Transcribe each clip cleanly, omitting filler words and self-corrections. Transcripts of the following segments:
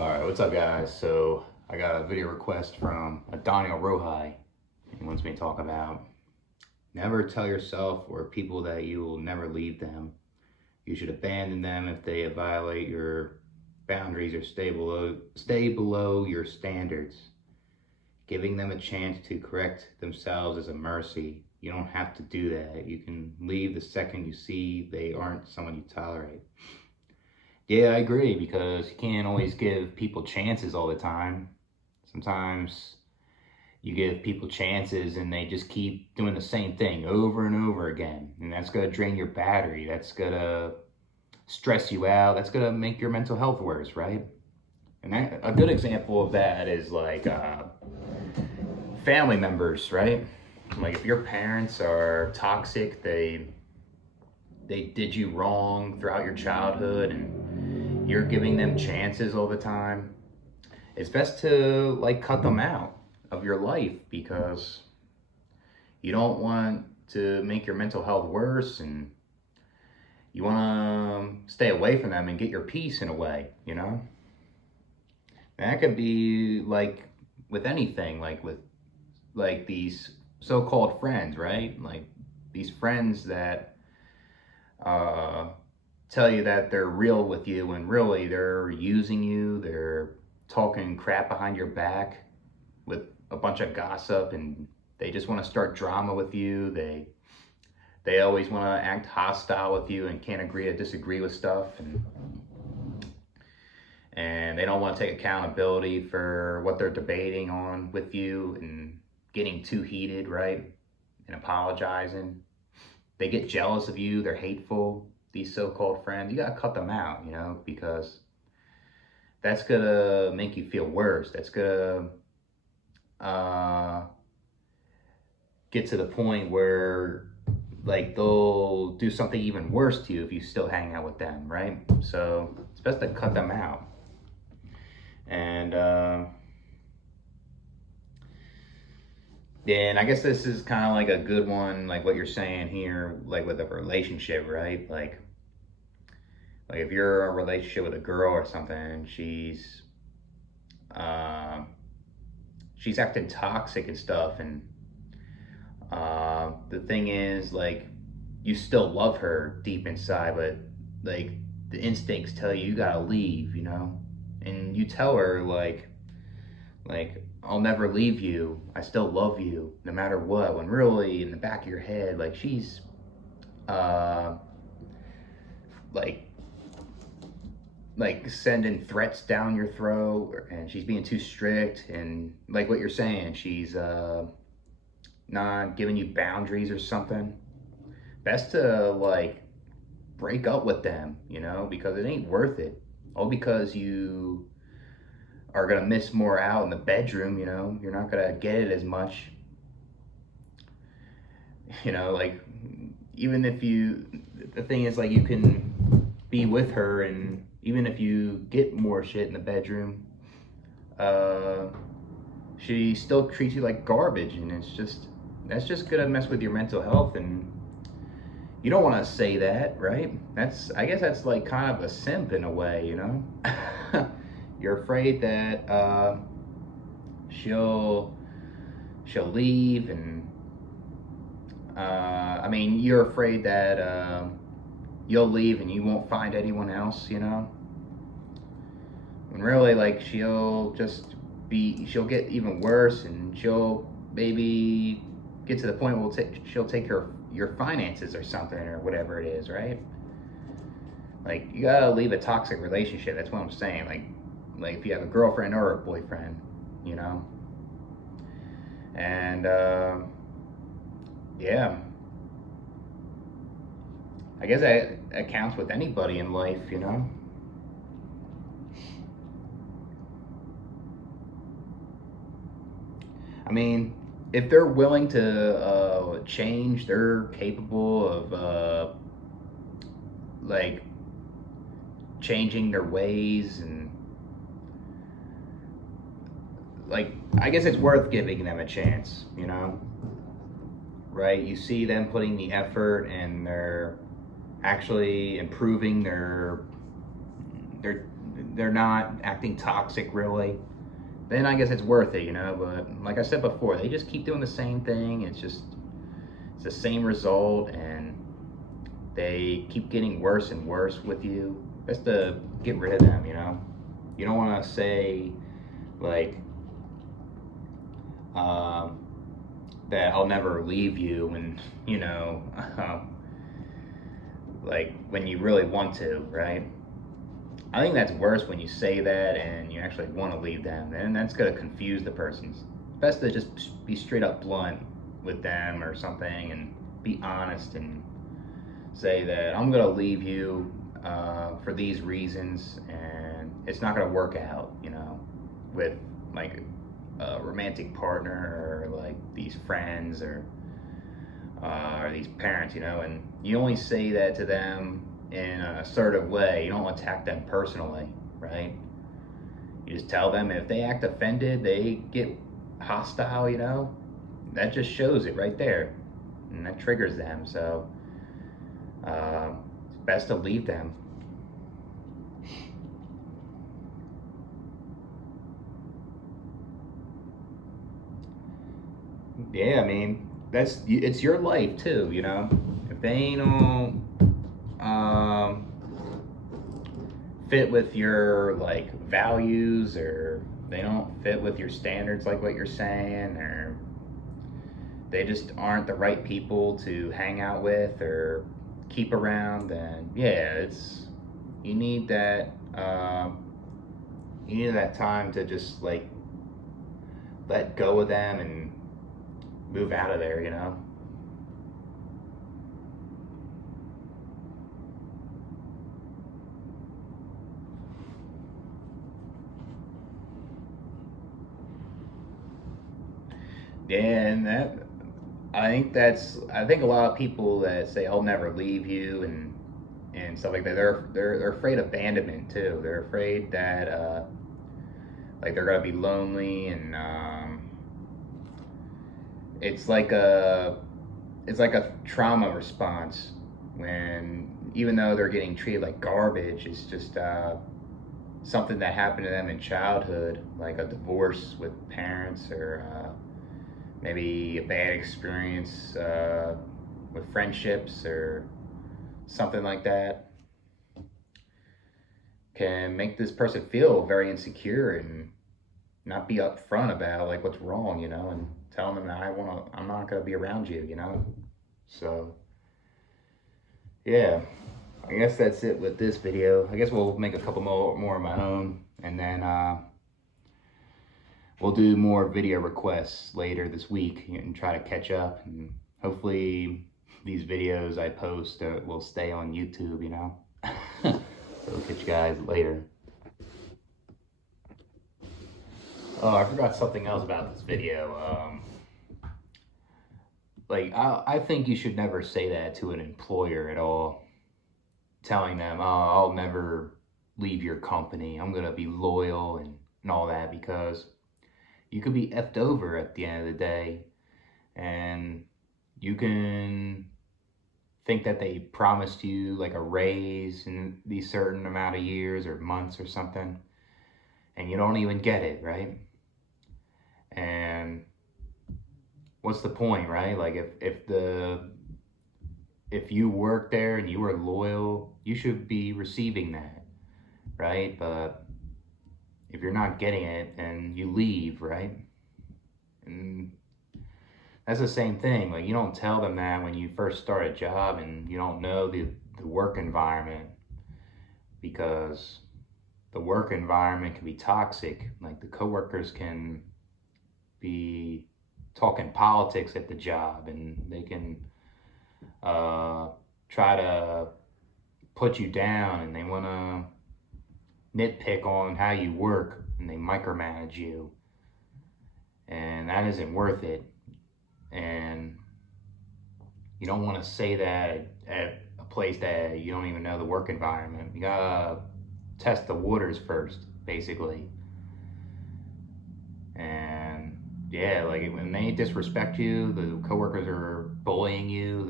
Alright, what's up guys? So I got a video request from a Daniel Rohai. He wants me to talk about never tell yourself or people that you will never leave them. You should abandon them if they violate your boundaries or stay below your standards. Giving them a chance to correct themselves is a mercy. You don't have to do that. You can leave the second you see they aren't someone you tolerate. Yeah, I agree, because you can't always give people chances all the time. Sometimes you give people chances and they just keep doing the same thing over and over again. And that's going to drain your battery. That's going to stress you out. That's going to make your mental health worse, right? And a good example of that is like family members, right? Like if your parents are toxic, they did you wrong throughout your childhood and you're giving them chances all the time, it's best to like cut them out of your life, because you don't want to make your mental health worse, and you want to stay away from them and get your peace in a way, you know? And that could be like with anything, like with like these so-called friends, right? Like these friends that tell you that they're real with you when really they're using you. They're talking crap behind your back with a bunch of gossip, and they just want to start drama with you. They always want to act hostile with you and can't agree to disagree with stuff, and they don't want to take accountability for what they're debating on with you and getting too heated, right? And apologizing. They get jealous of you. They're hateful. These so-called friends, you gotta cut them out, you know, because that's gonna make you feel worse. That's gonna get to the point where like they'll do something even worse to you if you still hang out with them, right? So it's best to cut them out. And yeah, and I guess this is kind of like a good one, like what you're saying here, like with a relationship, right? Like if you're in a relationship with a girl or something, and she's acting toxic and stuff, and the thing is, like, you still love her deep inside, but like the instincts tell you gotta leave, you know, and you tell her like I'll never leave you. I still love you no matter what. When really in the back of your head, like she's like sending threats down your throat, and she's being too strict, and like what you're saying, she's not giving you boundaries or something. Best to like break up with them, you know, because it ain't worth it. All because you are gonna miss more out in the bedroom, you know. You're not gonna get it as much, you know. Like, even if the thing is, like, you can be with her, and even if you get more shit in the bedroom, she still treats you like garbage, and that's just gonna mess with your mental health. And you don't want to say that, right? I guess that's like kind of a simp in a way, you know. You're afraid that she'll leave, and I mean, you're afraid that you'll leave and you won't find anyone else, you know. When really, like, she'll get even worse, and she'll maybe get to the point where she'll take your finances or something, or whatever it is, right? Like, you gotta leave a toxic relationship. That's what I'm saying. Like if you have a girlfriend or a boyfriend, you know. And yeah, I guess that counts with anybody in life, you know. I mean, if they're willing to change, they're capable of like changing their ways, and like, I guess it's worth giving them a chance, you know, right? You see them putting the effort, and they're actually improving their they're not acting toxic really, then I guess it's worth it, you know. But like I said before, they just keep doing the same thing. It's the same result, and they keep getting worse and worse with you. Best to get rid of them, you know. You don't want to say like that I'll never leave you, and you know, like when you really want to, right? I think that's worse when you say that and you actually want to leave them. Then that's gonna confuse the person. Best to just be straight up blunt with them or something, and be honest and say that I'm gonna leave you for these reasons, and it's not gonna work out, you know, with like a romantic partner or like these friends or these parents, you know. And you only say that to them in an assertive way. You don't attack them personally, right? You just tell them. If they act offended, they get hostile, you know, that just shows it right there, and that triggers them. So it's best to leave them. Yeah, I mean, it's your life too, you know. If they don't fit with your like values, or they don't fit with your standards, like what you're saying, or they just aren't the right people to hang out with or keep around, then yeah, it's you need that time to just like let go of them and move out of there, you know. Yeah, and I think a lot of people that say I'll never leave you and stuff like that, they're afraid of abandonment too. They're afraid that like they're gonna be lonely, and it's like a trauma response, when even though they're getting treated like garbage, it's just something that happened to them in childhood, like a divorce with parents, or maybe a bad experience with friendships or something like that, can make this person feel very insecure and not be upfront about like what's wrong, you know, and telling them that I'm not gonna be around you, you know. So yeah, I guess that's it with this video. I guess we'll make a couple more of my own, and then we'll do more video requests later this week and try to catch up, and hopefully these videos I post will stay on YouTube, you know. So we'll catch you guys later. Oh, I forgot something else about this video. Like, I think you should never say that to an employer at all. Telling them, oh, I'll never leave your company, I'm gonna be loyal and all that, because you could be effed over at the end of the day, and you can think that they promised you like a raise in these certain amount of years or months or something, and you don't even get it, right? And what's the point, right? Like if you work there and you were loyal, you should be receiving that, right? But if you're not getting it, and you leave, right? And that's the same thing. Like, you don't tell them that when you first start a job and you don't know the work environment, because the work environment can be toxic. Like, the coworkers can be talking politics at the job, and they can try to put you down, and they want to nitpick on how you work, and they micromanage you, and that isn't worth it. And you don't want to say that at a place that you don't even know the work environment. You gotta test the waters first, basically. And yeah, like when they disrespect you, the coworkers are bullying you,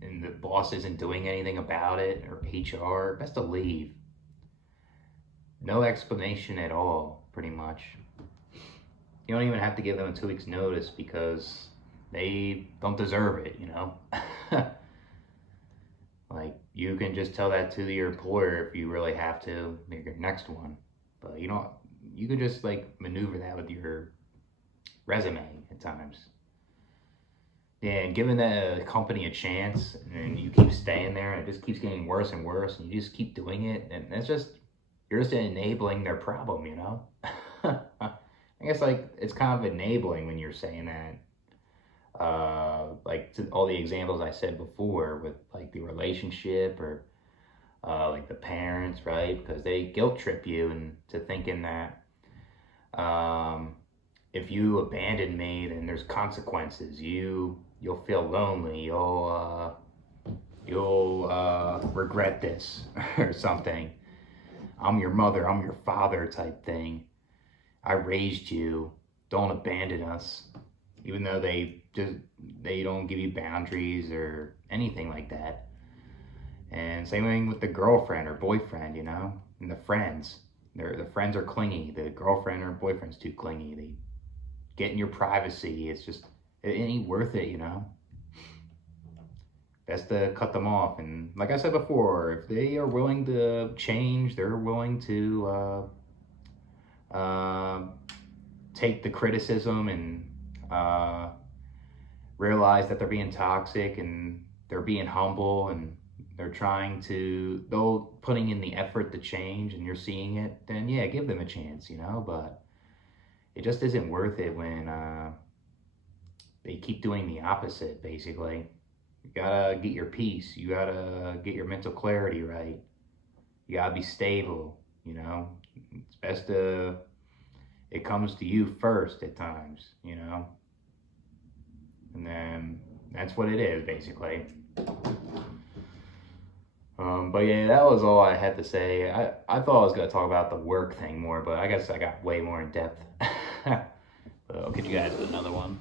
and the boss isn't doing anything about it, or HR, best to leave. no explanation at all, pretty much. You don't even have to give them a 2 weeks notice because they don't deserve it, you know? Like, you can just tell that to your employer if you really have to, make your next one. But you can just like maneuver that with your resume at times. Yeah, and giving the company a chance and you keep staying there and it just keeps getting worse and worse and you just keep doing it, and that's just, you're just enabling their problem, you know? I guess like it's kind of enabling when you're saying that. Like to all the examples I said before with like the relationship or like the parents, right? Because they guilt trip you into thinking that if you abandon me, then there's consequences. You'll feel lonely. You'll regret this or something. I'm your mother. I'm your father type thing. I raised you. Don't abandon us. Even though they don't give you boundaries or anything like that. And same thing with the girlfriend or boyfriend, you know, and the friends. The friends are clingy. The girlfriend or boyfriend's too clingy. They get in your privacy. It's just, it ain't worth it, you know. Best to cut them off. And like I said before, if they are willing to change, they're willing to take the criticism and realize that they're being toxic and they're being humble and they're putting in the effort to change and you're seeing it, then yeah, give them a chance, you know. But it just isn't worth it when they keep doing the opposite, basically. You gotta get your peace. You gotta get your mental clarity right. You gotta be stable, you know. It's best it comes to you first at times, you know. And then that's what it is, basically. But yeah, that was all I had to say. I thought I was going to talk about the work thing more, but I guess I got way more in depth. But I'll catch you guys with another one.